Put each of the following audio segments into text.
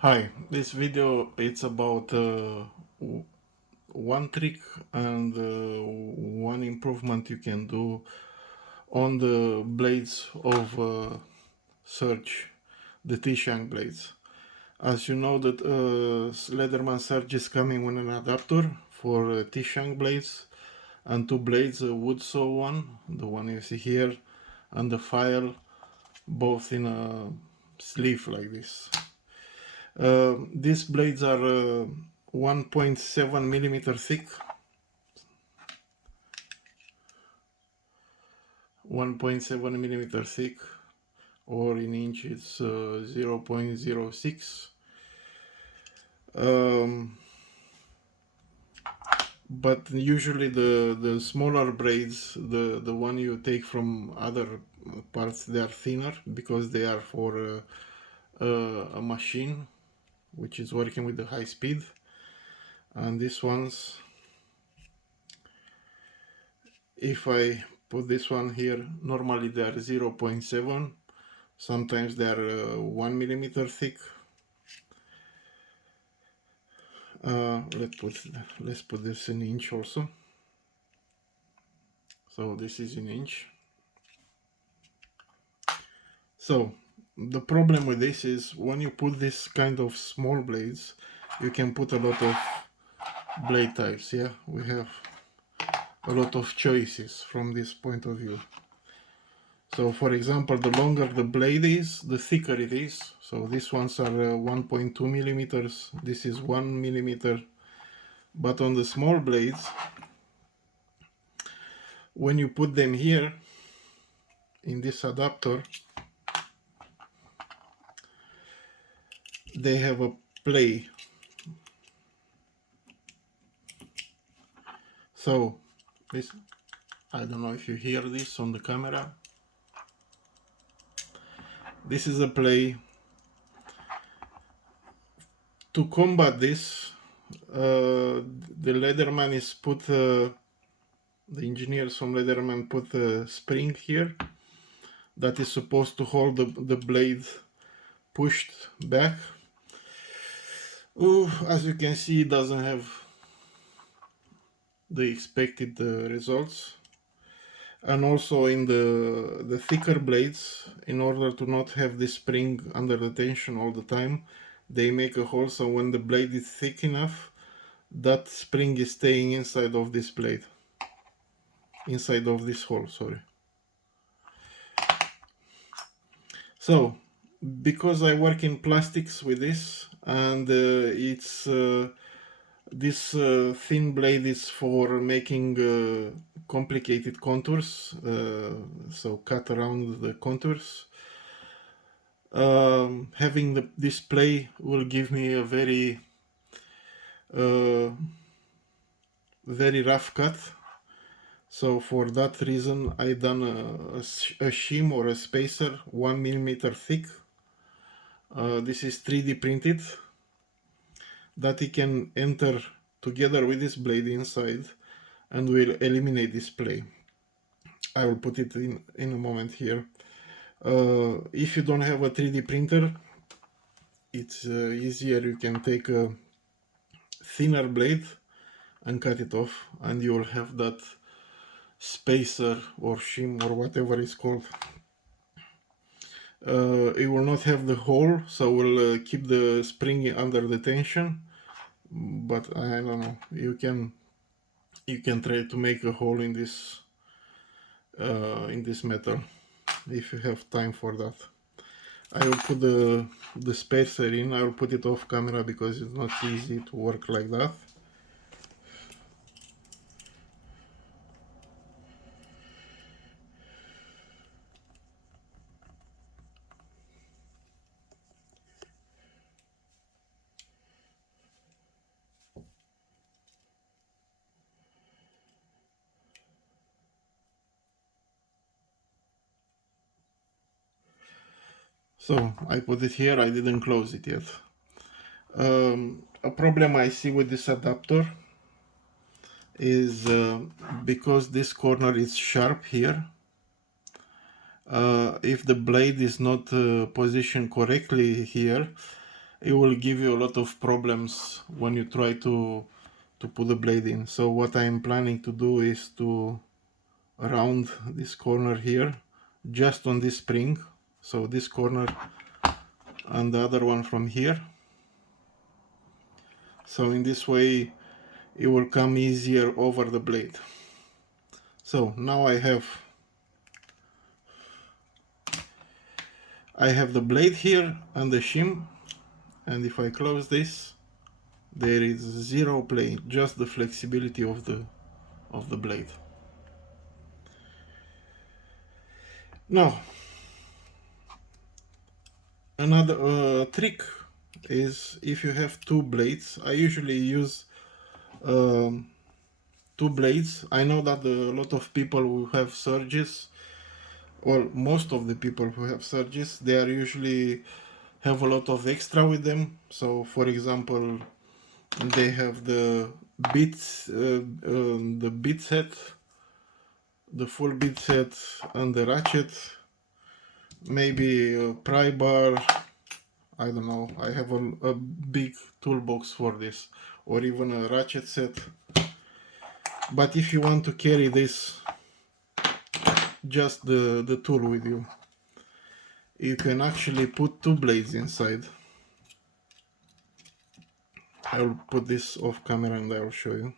Hi, this video it's about one trick and one improvement you can do on the blades of Surge, the T-shank blades. As you know that Leatherman Surge is coming with an adapter for T-shank blades and two blades, a wood saw one, the one you see here, and the file, both in a sleeve like this. These blades are 1.7 millimeter thick, 1.7 millimeter thick, or in inch it's 0.06. But usually the smaller braids, the one you take from other parts, they are thinner because they are for a machine which is working with the high speed, and these ones, if I put this one here, normally they are 0.7, sometimes they are 1 millimeter thick. Let's put this in inch also. So this is in inch. So the problem with this is when you put this kind of small blades, you can put a lot of blade types. Yeah, we have a lot of choices from this point of view. So for example, the longer the blade is, the thicker it is. So these ones are 1.2 millimeters, this is 1 millimeter. But on the small blades, when you put them here in this adapter, they have a play. So this, I don't know if you hear this on the camera. This is a play. To combat this, the Leatherman is put, the engineers from Leatherman put a spring here that is supposed to hold the blade pushed back. As you can see, it doesn't have the expected results. And also in the thicker blades, in order to not have this spring under the tension all the time, they make a hole so when the blade is thick enough, that spring is staying inside of this blade, inside of this hole, sorry. So because I work in plastics with this, and it's this thin blade is for making complicated contours, so cut around the contours. Having this play will give me a very rough cut. So for that reason I done a shim or a spacer 1 millimeter thick. This is 3D printed, that it can enter together with this blade inside and will eliminate this play. I will put it in a moment here. If you don't have a 3D printer, it's easier. You can take a thinner blade and cut it off, and you will have that spacer or shim or whatever it's called. It will not have the hole, so will keep the spring under the tension, but I don't know, you can try to make a hole in this metal if you have time for that. I will put the spacer in. I will put it off camera because it's not easy to work like that. So I put it here, I didn't close it yet. A problem I see with this adapter is because this corner is sharp here, if the blade is not positioned correctly here, it will give you a lot of problems when you try to put the blade in. So what I'm planning to do is to round this corner here just on this spring, so this corner and the other one from here. So in this way it will come easier over the blade. So now I have the blade here and the shim, and if I close this, there is zero play, just the flexibility of the blade. Now another trick is if you have two blades. I usually use two blades. I know that a lot of people who have surges, or most of the people who have surges, they are usually have a lot of extra with them. So for example, they have the bits, the bit set, the full bit set, and the ratchet, maybe a pry bar. I don't know, I have a big toolbox for this, or even a ratchet set. But if you want to carry this, just the tool with you, you can actually put two blades inside. I'll put this off camera and I'll show you.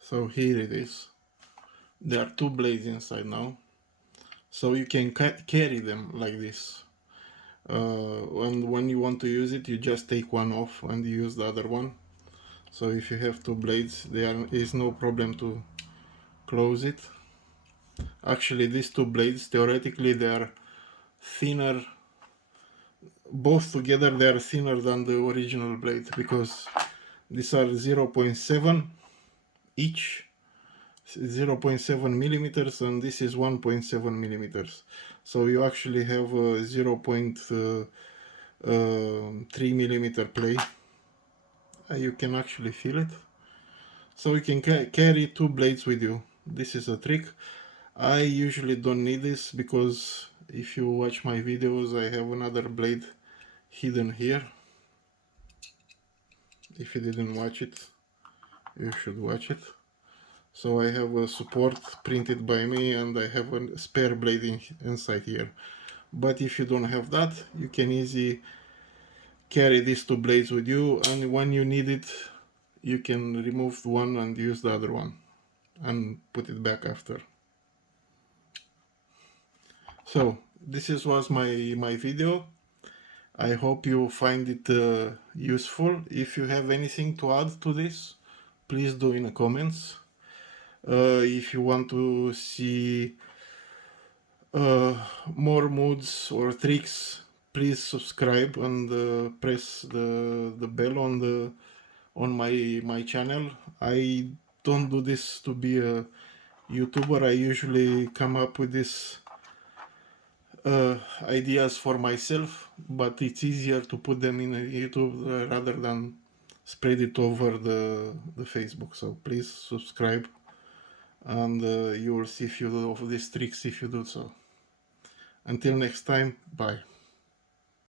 So here it is. There are two blades inside now. So you can carry them like this. And when you want to use it, you just take one off and you use the other one. So if you have two blades, there is no problem to close it. Actually, these two blades, theoretically, they are thinner. Both together, they are thinner than the original blade, because these are 0.7 each, 0.7 millimeters, and this is 1.7 millimeters. So you actually have a 0.3 millimeter play. You can actually feel it. So you can carry two blades with you. This is a trick. I usually don't need this, because if you watch my videos, I have another blade hidden here. If you didn't watch it, you should watch it. So I have a support printed by me, and I have a spare blade inside here. But if you don't have that, you can easily carry these two blades with you, and when you need it, you can remove one and use the other one and put it back after. So this was my video. I hope you find it useful. If you have anything to add to this, please do in the comments. If you want to see more moods or tricks, please subscribe and press the bell on my channel. I don't do this to be a YouTuber. I usually come up with this ideas for myself, but it's easier to put them in YouTube rather than spread it over the Facebook. So please subscribe, and you will see a few of these tricks if you do so. Until next time, bye.